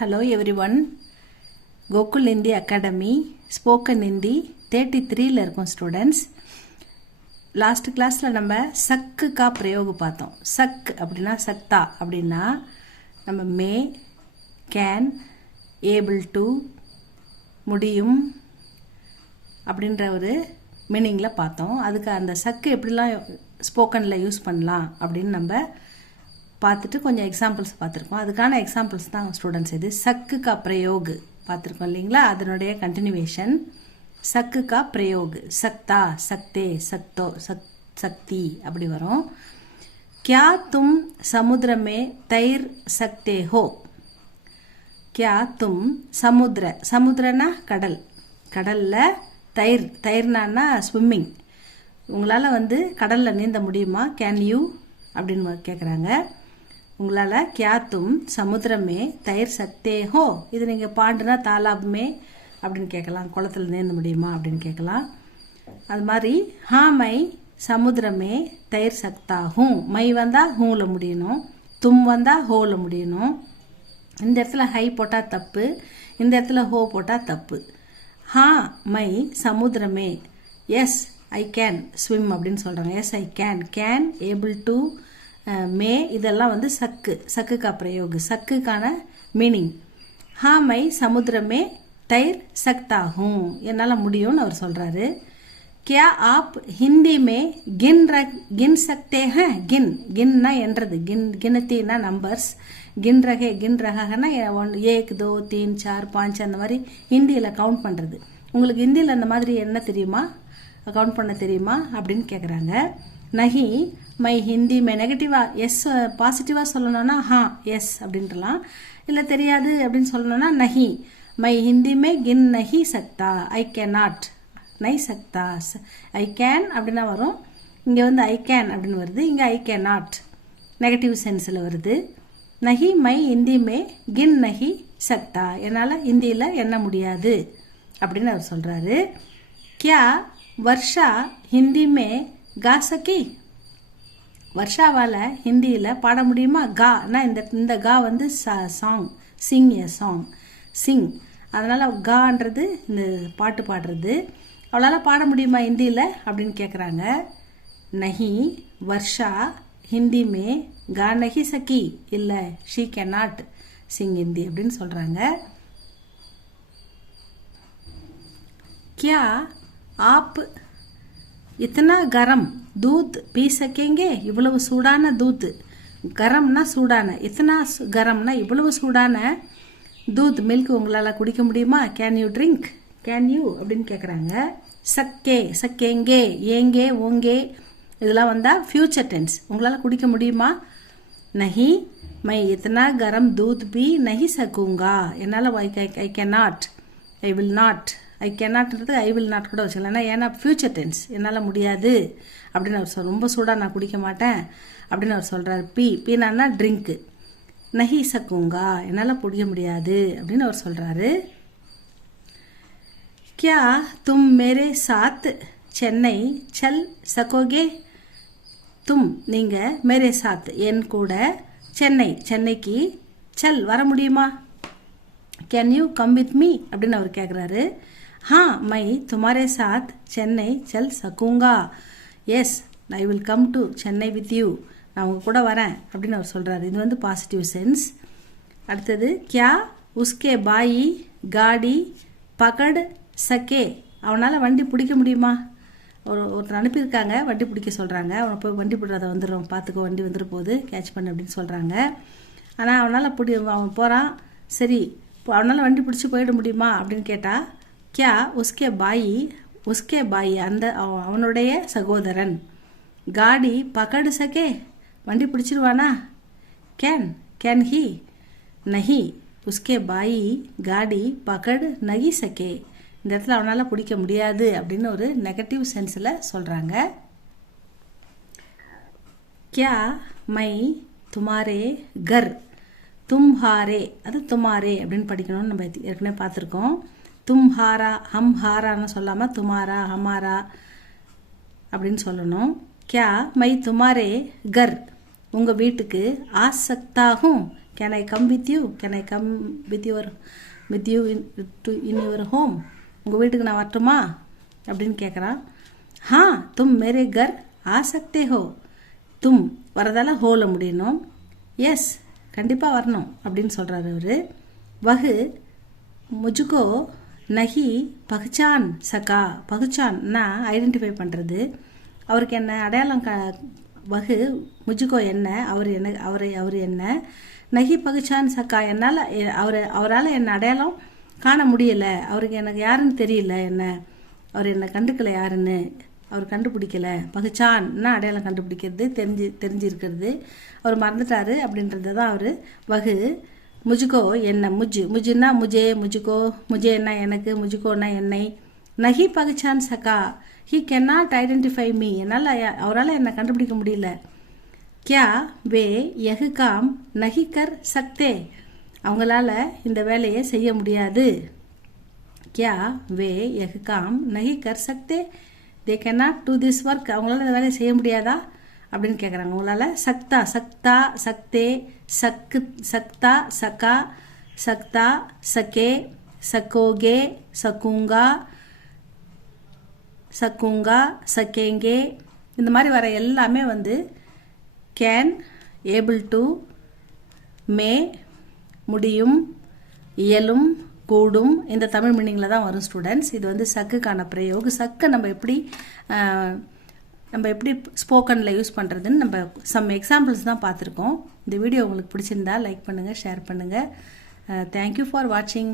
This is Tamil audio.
Hello everyone. Gokul Hindi Academy Spoken Hindi 33ல இருக்கும் ஸ்டூடெண்ட்ஸ். லாஸ்ட் கிளாஸில் நம்ம சக்கு கா பிரயோகம் பார்த்தோம். சக் அப்படின்னா சக்தா அப்படின்னா நம்ம மே, கேன், ஏபிள் டு, முடியும் அப்படின்ற ஒரு மீனிங்கில் பார்த்தோம். அதுக்கு அந்த சக்கு எப்படிலாம் ஸ்போக்கனில் யூஸ் பண்ணலாம் அப்படின்னு நம்ம பார்த்துட்டு கொஞ்சம் எக்ஸாம்பிள்ஸ் பார்த்துருக்கோம். அதுக்கான எக்ஸாம்பிள்ஸ் தான் ஸ்டூடெண்ட்ஸ் இது. சக்கு கா பிரயோக் பார்த்துருக்கோம் இல்லைங்களா, அதனுடைய கண்டினியூவேஷன். சக்கு கா பிரயோக் சக்தா, சக்தே, சக்தோ, சக்தி அப்படி வரும். क्या तुम समुद्र में तैर सकते हो? क्या तुम சமுத்திரனா கடல், கடலில் தயிர்னா ஸ்விம்மிங், உங்களால் கடலில் நீந்த முடியுமா? கேன் யூ அப்படின்னு கேட்குறாங்க. உங்களால் क्या तुम समुद्र में तैर सकते हो, இது நீங்கள் பாண்டுனா தாலாப்மே அப்படின்னு கேட்கலாம், குளத்தில் நீந்த முடியுமா அப்படின்னு கேட்கலாம். அது மாதிரி हाँ मैं समुद्र में तैर सकता हूँ, மை வந்தால் ஹூவில் முடியணும், தும் வந்தால் ஹோவில் முடியணும். இந்த இடத்துல ஹை போட்டால் தப்பு, இந்த இடத்துல ஹோ போட்டால் தப்பு. हाँ मैं समुद्र में, எஸ் ஐ கேன் ஸ்விம் அப்படின்னு சொல்கிறாங்க. Yes I can able to, may இதெல்லாம் சக்கு கா பிரயோக், சக்குக்கான மீனிங். हाँ मैं समुद्र में तैर सकता हूँ, என்னால் முடியும்னு அவர் சொல்கிறாரு. क्या आप हिंदी में गिन सकते हैं? गिनना என்றது, गिनतीना நம்பர்ஸ், गिन रहा एक दो तीन चार पाँच அந்த மாதிரி ஹிந்தியில் கவுண்ட் பண்ணுறது. உங்களுக்கு ஹிந்தியில் அந்த மாதிரி என்ன தெரியுமா, கவுண்ட் பண்ண தெரியுமா அப்படின்னு கேட்குறாங்க. நஹி மை ஹிந்தி மே நெகட்டிவாக எஸ் பாசிட்டிவாக சொல்லணும்னா ஹா எஸ் அப்படின்றலாம், இல்லை தெரியாது அப்படின்னு சொல்லணும்னா நஹி மை ஹிந்தி மே கின் நஹி சக்தா, ஐ கேன் நாட், நை சக்தா, ஐ கேன் அப்படின்னா வரும். இங்கே ஐ கேன் அப்படின்னு வருது, இங்கே ஐ கேன் நாட் நெகட்டிவ் சென்ஸில் வருது. நஹி மை ஹிந்தி மே கின் நஹி சக்தா, என்னால் ஹிந்தியில் எண்ண முடியாது அப்படின்னு அவர் சொல்கிறாரு. கியா வர்ஷா ஹிந்தி மே கா சகி, வர்ஷாவால் ஹிந்தியில் பாட முடியுமா? கானா இந்த கா சாங், சிங் எ சாங், சிங், அதனால் கான்றது இந்த பாட்டு பாடுறது. அவளால் பாட முடியுமா ஹிந்தியில் அப்படின்னு கேட்குறாங்க. நஹி வர்ஷா ஹிந்தி மே கா நஹி சகி, இல்லை she can not Singh Hindi அப்படின்னு சொல்கிறாங்க. क्या आप इतना गरम दूध पी सकेंगे? இவ்வளவு சூடான दूध, கரம்னா சூடான, இத்தனா கரம்னா இவ்வளவு சூடான दूध மில்க் உங்களால் குடிக்க முடியுமா? Can you drink, can you அப்படின்னு கேட்குறாங்க. சக்கேங்கே, ஏங்கே, ஓங்கே இதெல்லாம் வந்தால் ஃபியூச்சர் டென்ஸ், உங்களால் குடிக்க முடியுமா? நஹி மை இத்தனா கரம் दूध பி நஹி சக்குங்கா, என்னால் I can not, I will not, I கேனாட்ன்றது ஐ வில் நாட் கூட வச்சுக்கலாம், ஏன்னா ஃபியூச்சர் டென்ஸ், என்னால் முடியாது அப்படின்னு அவர் ரொம்ப சூடாக நான் குடிக்க மாட்டேன் அப்படின்னு அவர் சொல்கிறார். பீனான்னா ட்ரிங்க்கு, நஹி சக்குங்கா என்னால் குடிக்க முடியாது அப்படின்னு அவர் சொல்கிறாரு. क्या तुम मेरे साथ சென்னை சல் சகோகே? தும் நீங்கள், மேரே சாத் என் கூட, சென்னைக்கு சல் வர முடியுமா? Can you come with me அப்படின்னு அவர் கேட்குறாரு. हाँ मैं तुम्हारे साथ சென்னை चल सकूंगा, yes I will come to Chennai with you, நான் உங்கள் கூட வரேன் அப்படின்னு அவர் சொல்கிறாரு. இது பாசிட்டிவ் சென்ஸ். அடுத்தது क्या उसके बाई गाड़ी पकड़ सके, அவனால் வண்டி பிடிக்க முடியுமா? ஒருத்தர் அனுப்பியிருக்காங்க, வண்டி பிடிக்க சொல்கிறாங்க. அவனை போய் வண்டி பிடிக்கிறத வந்துடும், பார்த்துக்கோ வண்டி வந்துட்டு போகுது, கேட்ச் பண்ணு அப்படின்னு சொல்கிறாங்க. ஆனால் அவனால் அவன் போகிறான், சரி அவனால் வண்டி பிடிச்சி போயிட முடியுமா அப்படின்னு கேட்டால் क्या उसके बाई அந்த அவனுடைய சகோதரன் காடி பக்கடு சகே வண்டி பிடிச்சிருவானா? கேன் ஹி நஹி உஸ்கே பாயி காடி பக்கடு நகி சகே, இந்த இடத்துல அவனால் பிடிக்க முடியாது அப்படின்னு ஒரு நெகட்டிவ் சென்ஸில் சொல்கிறாங்க. क्या मैं तुम्हारे घर, தும்ஹாரே அது துமாரே அப்படின்னு படிக்கணும்னு நம்ம ஏற்கனவே பார்த்துருக்கோம். தும்ஹாரா ஹம் ஹாரான்னு சொல்லாமல் துமாரா ஹமாரா அப்படின்னு சொல்லணும். क्या मैं तुम्हारे घर உங்கள் வீட்டுக்கு ஆ சக்தா ஹூம், can I come with you, can I come with you in your home, உங்கள் வீட்டுக்கு நான் வரட்டுமா அப்படின்னு கேட்குறான். ஹா தும் மேரே கர் ஆ சக்தே ஹோ, தும் வரதால ஹோல முடியணும். எஸ் கண்டிப்பாக வரணும் அப்படின்னு சொல்கிறாரு அவர். வகு முஜுகோ நஹி பகுச்சான் சகா, பகுச்சான்னா ஐடென்டிஃபை பண்ணுறது, அவருக்கு என்ன அடையாளம் வகு முஜுகோ என்ன, அவர் என்ன, நஹி பகுச்சான் சக்கா என்னால் அவரால் என்ன அடையாளம் காண முடியலை, அவருக்கு எனக்கு யாருன்னு தெரியல, அவர் என்னை கண்டுக்கலை, யாருன்னு அவர் கண்டுபிடிக்கல. பகுச்சான்னா அடையாளம் கண்டுபிடிக்கிறது, தெரிஞ்சிருக்கிறது, அவர் மறந்துட்டாரு அப்படின்றது தான் அவர். வகு முஜுகோ என்ன, முஜுன்னா முஜே, முஜுகோ முஜேன்னா எனக்கு, முஜுகோன்னா என்னை, நஹி பகுச்சான் சக்கா he can not identify me, என்னால் அவரால் என்னை கண்டுபிடிக்க முடியல. கியா வே யஹ் காம் நஹி கர் சக்தே, அவங்களால இந்த வேலையை செய்ய முடியாது. கியா வே யஹ் காம் நஹி கர் சக்தே, they can not do this work, அவங்களால இந்த வேலையை செய்ய முடியாதா அப்படின்னு கேட்குறாங்க. உங்களால் சக்தா, சக்தா, சக்தே, சக்தா, சகா, சக்தா, சகே, சக்கோகே, சக்குங்கா, சக்குங்கா, சக்கேங்கே, இந்த மாதிரி வர எல்லாமே வந்து கேன், ஏபிள் டு, மே முடியும், இயலும், கூடும், இந்த தமிழ் மீனிங்கில் தான் வரும் ஸ்டூடெண்ட்ஸ். இது வந்து சக்குக்கான பிரயோகம். சக்கை நம்ம எப்படி ஸ்போக்கனில் யூஸ் பண்ணுறதுன்னு நம்ம சம் எக்ஸாம்பிள்ஸ் தான் பார்த்துருக்கோம். இந்த வீடியோ உங்களுக்கு பிடிச்சிருந்தா லைக் பண்ணுங்கள், ஷேர் பண்ணுங்கள். தேங்க்யூ ஃபார் வாட்சிங்.